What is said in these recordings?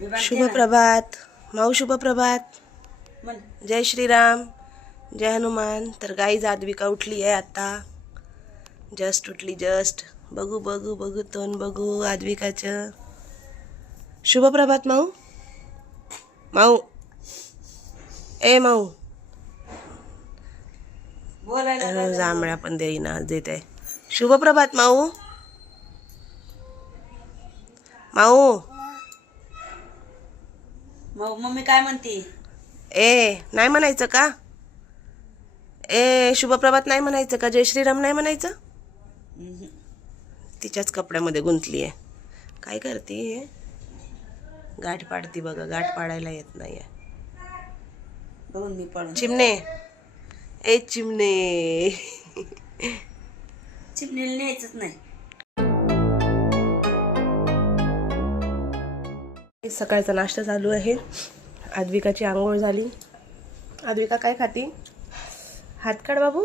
शुभ प्रभात माऊ, शुभ प्रभात, जय श्रीराम, जय हनुमान. तर गाईज आद्विका उठली आहे आता, जस्ट उठली जस्ट. बघू बघू बघू तोंड बघू आद्विकाचं. शुभ प्रभात माऊ. माऊ ए माऊ, जांभळ्या पण देईना देत आहे. शुभ प्रभात माऊ. माऊ मम्मी काय म्हणते? ए नाही म्हणायचं का? ए शुभ प्रभात नाही म्हणायचं का? जय श्रीराम नाही म्हणायचं? तिच्याच कपड्यामध्ये गुंतली आहे. काय करते हे? गाठ पाडती बघा. गाठ पाडायला येत नाहीये. बघून मी पडून. चिमणे ए चिमणे. चिमणीला न्यायचंच नाही. सकाळचा नाश्ता चालू आहे. आद्विकाची आंघोळ झाली. आद्विका काय खाती? हात काढ बाबू.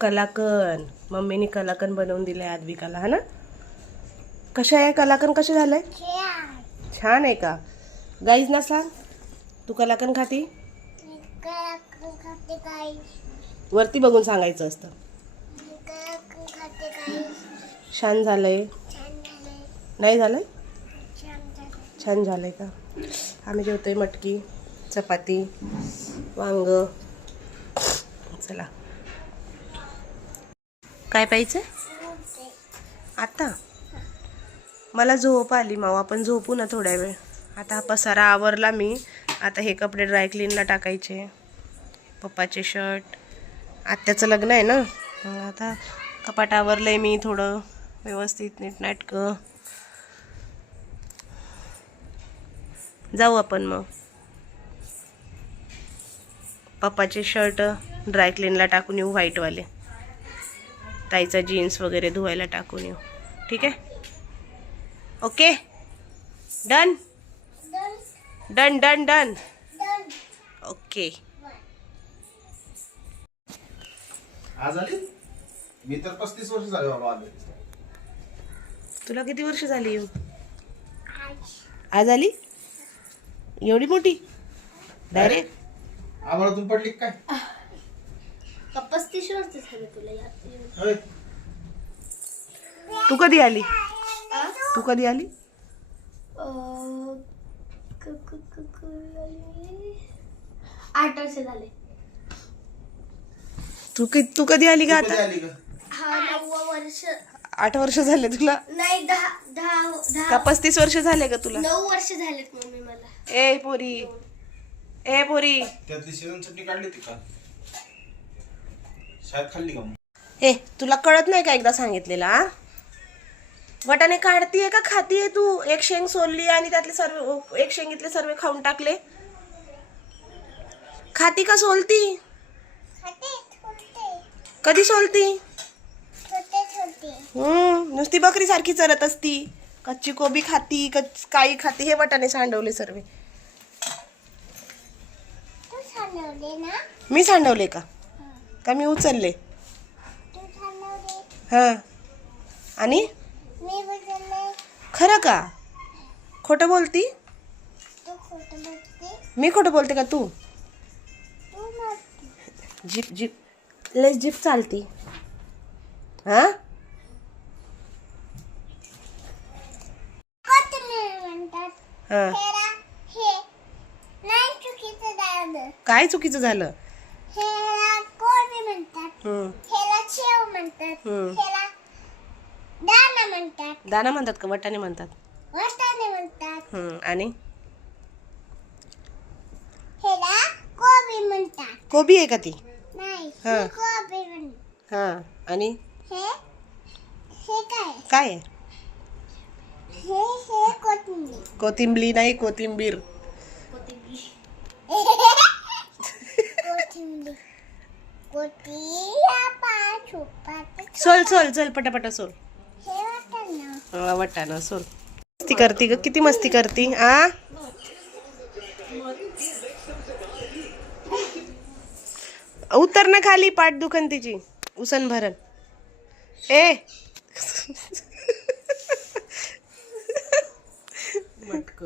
कलाकन. मम्मीने कलाकन बनवून दिलंय आद्विकाला, हा ना? कशा आहे कलाकन? कसे झालंय? छान आहे का? गाईज ना सांग, तू कलाकन खाती? वरती बघून सांगायचं असतं. छान झालंय? नाही झालंय? छान झालंय का? आम्ही जेवतोय मटकी, चपाती, वांग. चला, काय प्यायचं आता? मला झोप आली माऊ. आपण झोपू ना थोड्या वेळ. आता हा पसारा आवरला मी. आता हे कपडे ड्रायक्लीनला टाकायचे. पप्पाचे शर्ट, आत्याचं लग्न आहे ना, आता कपाट आवरलंय मी थोडं व्यवस्थित नीटनाटकं. जाऊ आपण मग. पप्पाचे शर्ट ड्रायक्लीनला टाकून येऊ, व्हाईटवाले. ताईचा जीन्स वगैरे धुवायला टाकून येऊ. ठीक आहे? Okay, done done done done. Okay. आज आली? मी तर 35 वर्ष झाले बाबा आले. तुला किती वर्ष झाली येऊ? आज आली? एवढी मोठी डायरेक्ट? आम्हाला तू पडली काय? 35 वर्ष झाले तुला यात. होय. तू कधी आली? तू कधी आली? 8 वर्ष झाले. तू कधी आली का तू कधी आता? आली ग? हा 9 वर्ष. 8 वर्ष झाले तुला? नाही 10 का 35 वर्ष झाले का तुला? 9 वर्ष झालेत मम्मी मला. ए पोरी, ए पोरी. त्यातली शिरण चटणी काढली होती का? शाळेत खाल्ली का मग? ए तुला कळत नाही का एकदा सांगितलेला? आ? वटाणे काढतीये का खातीये तू? एक शेंग सोलली आणि त्यातले सर्व, एक शेंगीतले सर्व खाऊन टाकले. खाती का सोलती? कधी सोलती? नुसती बकरी सारखी चरत असती. कच्ची कोबी खाती, काळी खाती. हे वटाणे सांडवले सर्व. मी सांडवले का? का मी उचलले? हा. आणि खरं का? खोटं बोलती? मी खोटं बोलते का तू? जीप जीप लय जीप चालती. हा? हा. काय चुकीचं झालं? दाना म्हणतात का? वटाणे म्हणतात. आणि कोबी आहे का ती? हा. हा. आणि काय आहे? कोथिंबली नाही, कोथिंबीर. सोल सोल चल पटापटा सोल. वटाणा सोल. मस्ती करती ग, किती मस्ती करती. आ उतर ना खाली, पाठ दुखन तिची उसन भरन. ए मटक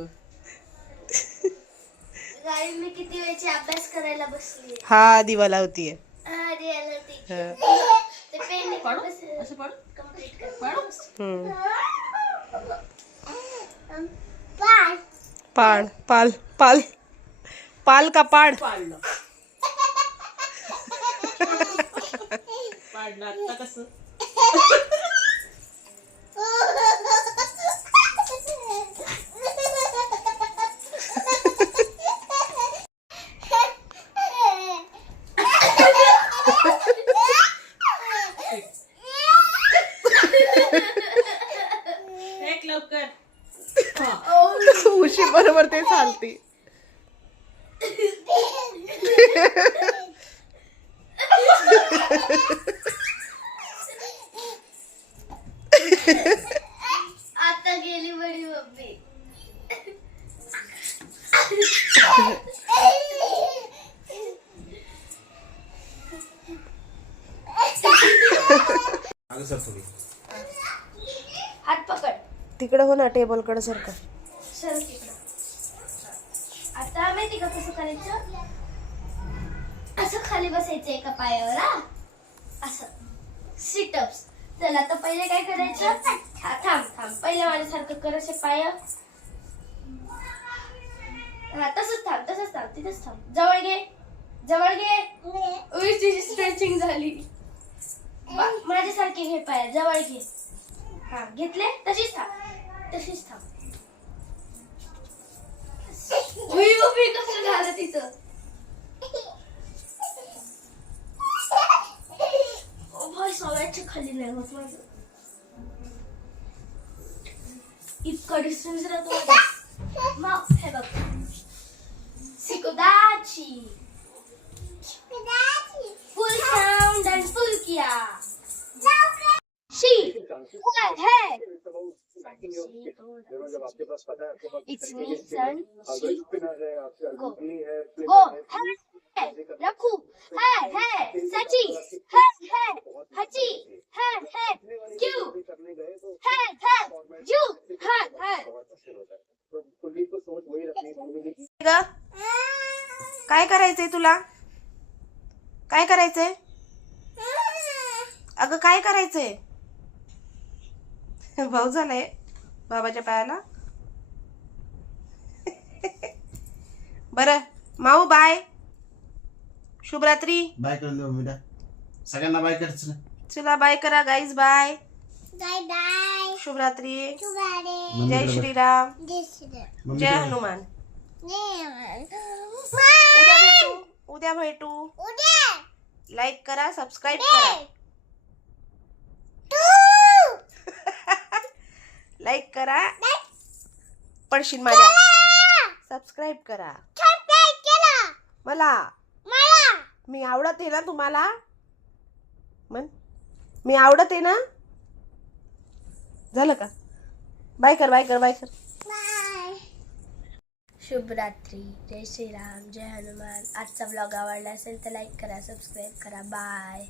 गाडी मी किती वेळची अभ्यास करायला बसली हा दिवा लावतीये. अरे याला ते हं. ते पेन पाडू असं पाडू कम्प्लीट कर पाडू हम्म. पाय पाड पाल पाल पाल का पाड. पाडलं पाडलं आता कसं एक लवकर उशी बरोबर ते चालती. आता गेली बडी मम्मी अगं सर थोडी हात पकड तिकडे हो ना टेबल कडे सारखं. सर तिकडं आता माहिती का कसं करायचं असं खाली बसायचं एका पायावर हा असं सिटअप्स. चला आता पहिले काय करायचं थांब थांब पहिले माझ्यासारखं कर असे पाय हा तसंच थांब तिथेच थांब. जवळ घे तुझी स्ट्रेचिंग झाली. माझ्यासारखे घे पाय जवळ घे. हा घेतले तशीच थांब. उभी कसं झालं तिचं. भाई सगळ्याच्या खाली नाही होत माझं. इतका डिस्टन्स राहतो माझा. मग हे बघ सिकोदाची फुल साउंड अँड फुल किया शी है It's me, son. She. Go. Hey. Rakhu. Hey. Sachi. Hey. Hachi. Hey. Q. Hey. Ju. Hey. ग काय करायचंय तुला. काय करायचंय अगं काय करायचंय. भाऊ झालाय बाबाच्या पायाला. बरं माऊ बाय. शुभरात्री. बाय करून देऊ मम्मीला. सगळ्यांना बाय करायचं ना. चला बाय करा गाईज. बाय बाय शुभरात्री. मम्मीकडे जय बघ. श्रीराम. मम्मीकडे जय बघ. हनुमान. उद्या भेटू. लाईक करा सबस्क्राईब करा. लाईक करा पडशील माझ्या. सबस्क्राईब करा मला. मी आवडत आहे ना तुम्हाला. म्हण मी आवडत आहे ना. झालं का. बाय कर. शुभरात्री. जय श्रीराम. जय हनुमान. आजचा ब्लॉग आवडला असेल तर लाईक करा सबस्क्राईब करा. बाय.